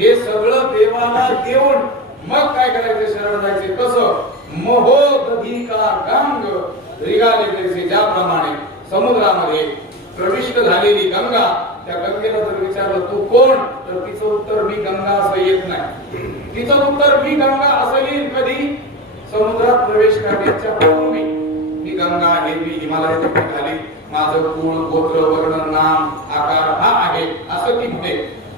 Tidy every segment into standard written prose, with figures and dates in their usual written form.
हे सगळं देवाला देऊन मग काय करायचं, शरण जायचे. कसं? महोदधिका गंग रिगाले तैसे, ज्याप्रमाणे समुद्रामध्ये प्रविष्ट झालेली गंगा, त्या गंगेला जर विचारलं तू कोण, तर तिचं उत्तर मी गंगा असं येत नाही. तिचं उत्तर मी गंगा असं येईल कधी? समुद्रात प्रवेश करण्याच्या पूर्वी मी गंगा आहे, मी हिमालयात खाली, माझं कुळ गोत्र वर्ण नाम आकार हा आहे असं ती म्हणते.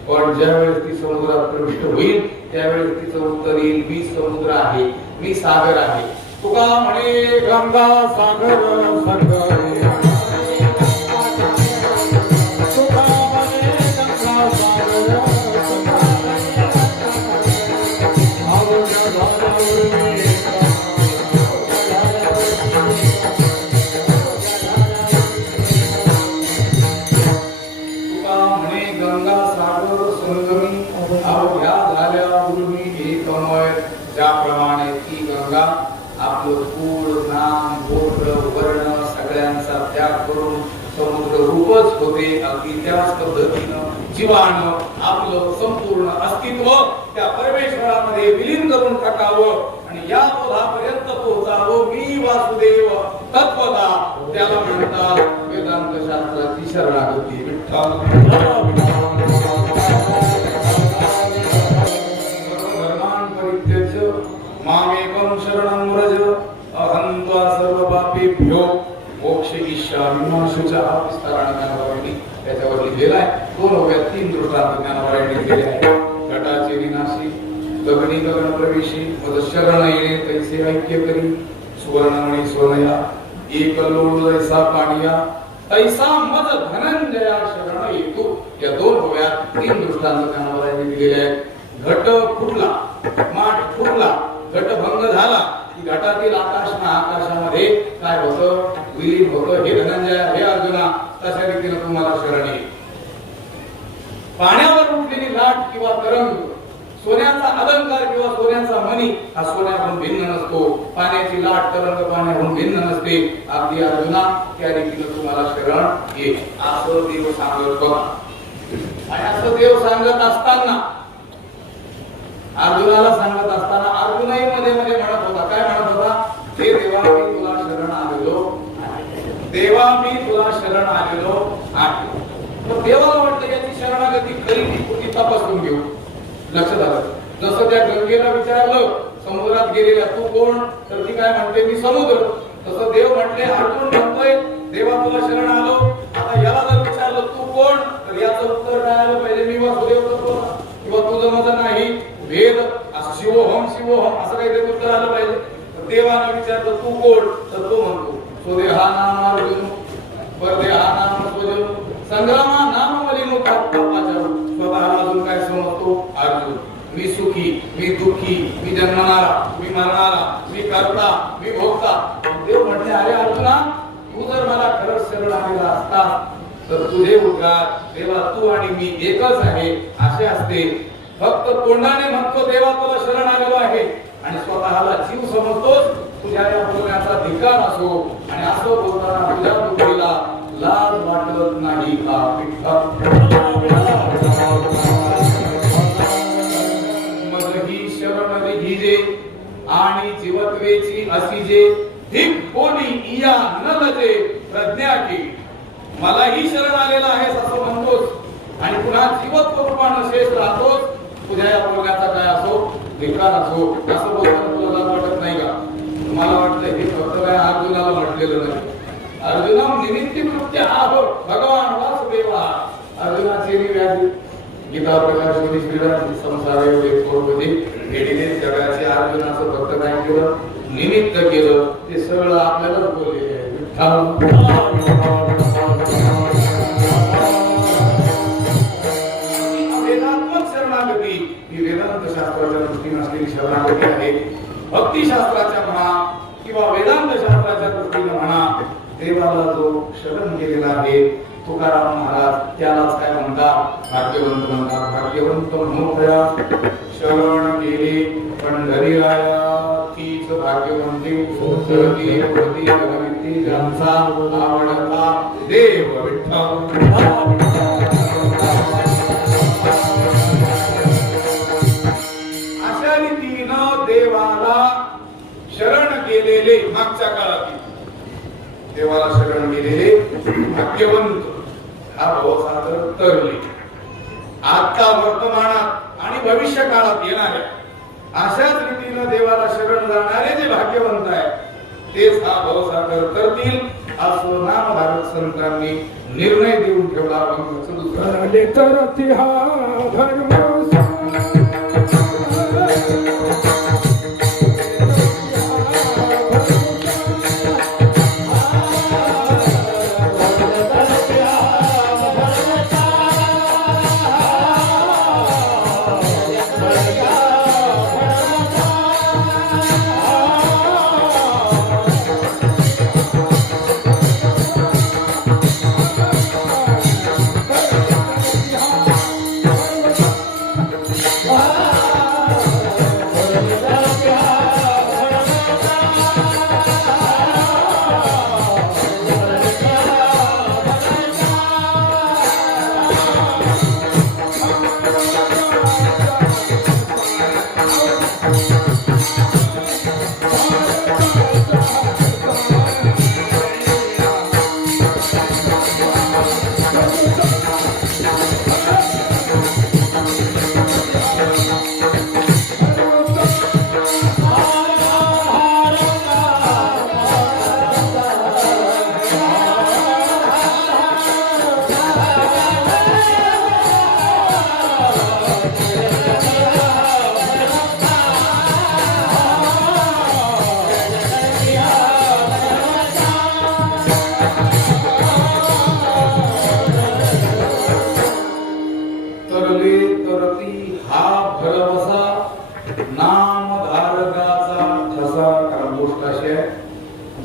पण ज्यावेळेस ती समुद्रात प्रविष्ट होईल त्यावेळेस तिचं उत्तर येईल मी समुद्र आहे, मी सागर आहे. तुका म्हणे गंगा सागर सागर, ज्याप्रमाणे ती गंगा आपलं कुळ नाम गोत्र वर्ण सगळ्यांचा त्याग करून समुद्र रूपच होते. अगदी त्याच पद्धतीनं जीवानं आपलं संपूर्ण अस्तित्व त्या परमेश्वरामध्ये विलीन करून टाकावं आणि या पदापर्यंत पोहोचावं. मी वासुदेव तत्वदा, त्याला म्हणतात वेदांत शास्त्राची शरणागती. विठ्ठल मामेकं शरणं व्रज, अहं त्वा सर्वपापेभ्यो मोक्षयिष्यामि मा शुचः. विस्ताराने ज्ञानवारिणी त्याच्यावर लिहिलेला आहे. 2 दृष्टांत ज्ञानवारिणी दिले आहे. घटाचे विनाशी गगनी गगन प्रवेशी, मद शरण येणे तैसे ऐक्य करी. सुवर्णमणी सोनया एक लोळ जैसा पाणिया, तैसा मद धनंजया शरण येतो. या 2 होव्यात 3 दृष्टांत ज्ञानवारिणी दिलेले आहेत. घट फुटला, माठ फुटला, घटभंग झाला की घटातील आकाश ना आकाशामध्ये काय होतं, विलीन होतं. हे धनंजय, हे अर्जुना, तशा रीतीने तुम्हाला शरण येईल. पाण्यावर उठलेली लाट किंवा तरंग, सोन्याचा अलंकार किंवा सोन्याचा मणी हा सोन्याहून भिन्न नसतो. पाण्याची लाट तरंग पाण्याहून भिन्न नसते. अगदी अर्जुना त्या रीतीने तुम्हाला शरण येईल असं देव सांगत बघा. आणि असं देव सांगत असताना, अर्जुनाला सांगत असताना अर्जुनही मध्ये मध्ये म्हणत होता. काय म्हणत होता? हे देवा मी तुला शरण आलेलो आहे, देवा मी तुला शरण आलेलो आहे. तर देवाला वाटतं याची शरणागती खरी ती तपासून घेऊ. लक्षात आलं? जसं त्या गंगेला विचारलं समुद्रात गेलेल्या तू कोण, तर ती काय म्हणते मी समुद्र. तसं देव म्हटले, अर्जुन म्हणतोय देवा तुला शरण आलो. आता याला जर विचारलं तू कोण, तर याचं उत्तर काय आलं पाहिजे? मी वासुदेव तत्व, किंवा तुझं मत नाही वेद शिवोहम शिवोहम असं काहीतरी उत्तर आलं पाहिजे. देवाला विचारलं तू कोण, तर तो म्हणतो स्वदेहा नाम अर्जुन परदेहा नाम स्वजन संग्रामा नाम मलिमुखा पापाचारू. स्वतःला अजून काय समजतो? अर्जुन. मी सुखी, मी दुःखी, मी जन्मणारा, मी मरणारा, मी करता, मी भोगता. देव म्हटले अरे अर्जुना, तू जर मला खरंच शरण आलेला असता तर तुझे उद्गार देवा तू आणि मी एकच आहे असे असते. फक्त तोंडाने म्हणतो देवा तुला शरण आलेलो आहे आणि स्वतःला जीव समजतोस. तुझ्या या बोलण्याचा धिक्कार असो आणि असं बोलताना तुझ्या बुद्धीला लाज वाटत नाही का? मजही शरण रिघिजे आणि जीवत्वेची असिजे, धिक बोली इया न लजे प्रज्ञा की. मलाही शरण आलेला आहेस असं म्हणतोस आणि पुन्हा जीवत्व रूपानं शेष राहतोस. तुझ्या या बोलण्याचा काय असो, धिक्कार असो, असं बोलताना तुला लाज वाटत नाही का? मला वाटतं हे फक्त काय अर्जुनाला म्हटलेलं नाही. अर्जुना निमित्ती कृत्य आहो भगवान वासुदेवा. अर्जुनाची व्याधी गीता प्रकाश श्रीराम संसार एवढे थोडे घेडीने जगाचे अर्जुनाचं फक्त काय केलं? निमित्त केलं. ते सगळं आपल्यालाच बोललेले आहे. वेदांत शास्त्राच्या दृष्टीने असलेली शरणागती आहे. भक्तिशास्त्राच्या म्हणा किंवा वेदांत शास्त्राच्या दृष्टीने म्हणा, देवाला जो शरण केलेला आहे तुकाराम महाराज त्यालाच काय म्हणतात? भाग्यवंत म्हणतात. भाग्यवंत मोकळ्या शरण केले पंढरीराया, तीच भाग्यवंती सरती होती भगवंती ज्यांचा आवडता देव विठ्ठल. देवाला शरण गेलेले भाग्यवंत हा भवसागर तरले. आता वर्तमानात आणि भविष्य काळात येणाऱ्या अशाच रीतीनं देवाला शरण जाणारे जे भाग्यवंत आहेत तेच हा भवसागर करतील असं नामधारक संतांनी निर्णय देऊन ठेवला.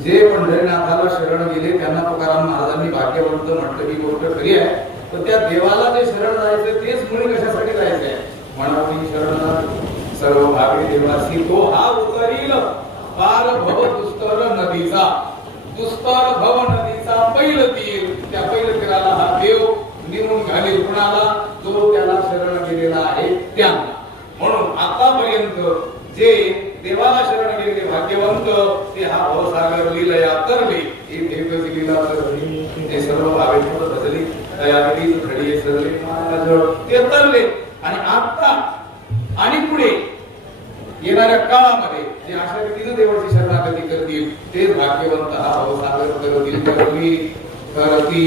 जे पंढरीनाथाला शरण गेले त्यांना तुकाराम महाराजांनी भाग्यवंत म्हटलं ही गोष्ट खरी आहे. तर त्या देवाला जे शरण जायचं तेच मुळी कशासाठी जायचंय म्हणावी शरण सर्व भावी देवासी तो हा उतरील पार भव दुस्तर नदीचा. दुस्तर भव नदीचा पैल तीर, त्या पैल तीराला हा देव निवून घालेल कुणाला जो त्याला शरण गेलेला आहे त्यांना. म्हणून आतापर्यंत जे देवाला शरण गेलेले भाग्यवंत ते हा भवसागर लीलया तरले ही देवची लीला तरली ते सर्व भावे बदलली दयावरीच घडीये सरले महाराज ते तरले. आणि आता आणि पुढे येणाऱ्या काळामध्ये जे अशा रीतीने देवाची शरणागती करतील तेच भाग्यवंत हा भवसागर करतील करती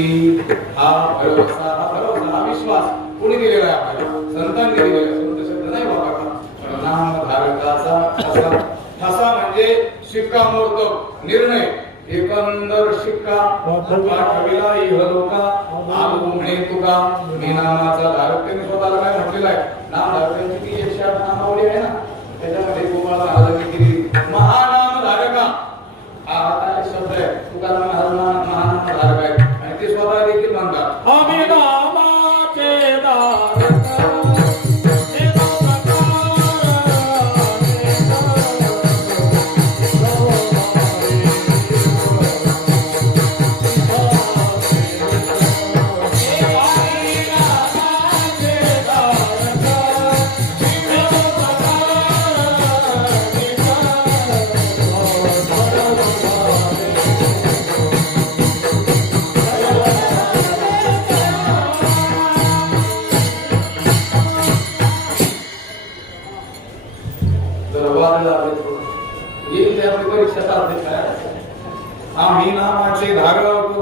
हा भरोसा हा विश्वास कोणी दिलेला आहे आपल्याला संतांनी दिलेला. संत शब्द नाही वापरला नामधारकाचा ठसा. ठसा म्हणजे शिक्कामोर्तब निर्णय एकंदर शिक्का पाठविला इहलोका आलो म्हणे तुका मी नामाचा धारक. त्यांनी स्वतःला काय म्हटलेलं आहे नामधारकांची ती 108 नामावली आहे ना त्याच्यामध्ये गोपाळ महाराजांनी केली महानामधारका हा आता शब्द आहे. तुकाराम महाराज महानामधारक आहे आणि ते स्वतः देखील म्हणतात आम्ही नामाचे धारक. आम्ही नामाचे धारक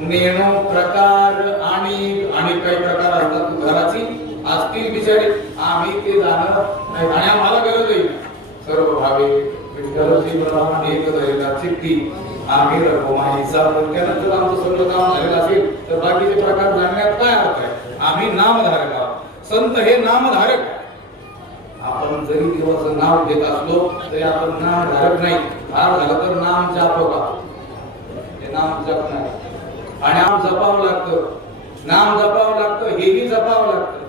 नेणो प्रकार आणि काही प्रकार असतात घराची असतील बिचारे आम्ही ते जाणं नाही आणि आम्हाला गरज आहे. सर्व भावे विठ्ठलची एक धैर्या चित्ती आम्ही रघुमाईचा. त्यानंतर आमचं सर्व काम झालेलं असेल तर बाकीचे प्रकार जाणण्यात काय अर्थ आहे. आम्ही नामधारक आहोत. संत हे नामधारक. आपण जरी देवाचं नाव घेत असलो तरी आपण नाम धारक नाही. भार झाला तर नाम जापक आहोत. हे नाम जप नाही आणि नाम जपावं लागतं. नाम जपावं लागतं हेही जपावं लागतं.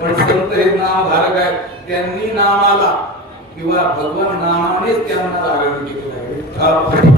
पण संत हे नाम धारक आहेत. त्यांनी नामाला किंवा भगवान नामानेच त्यांना धारण केलेलं आहे.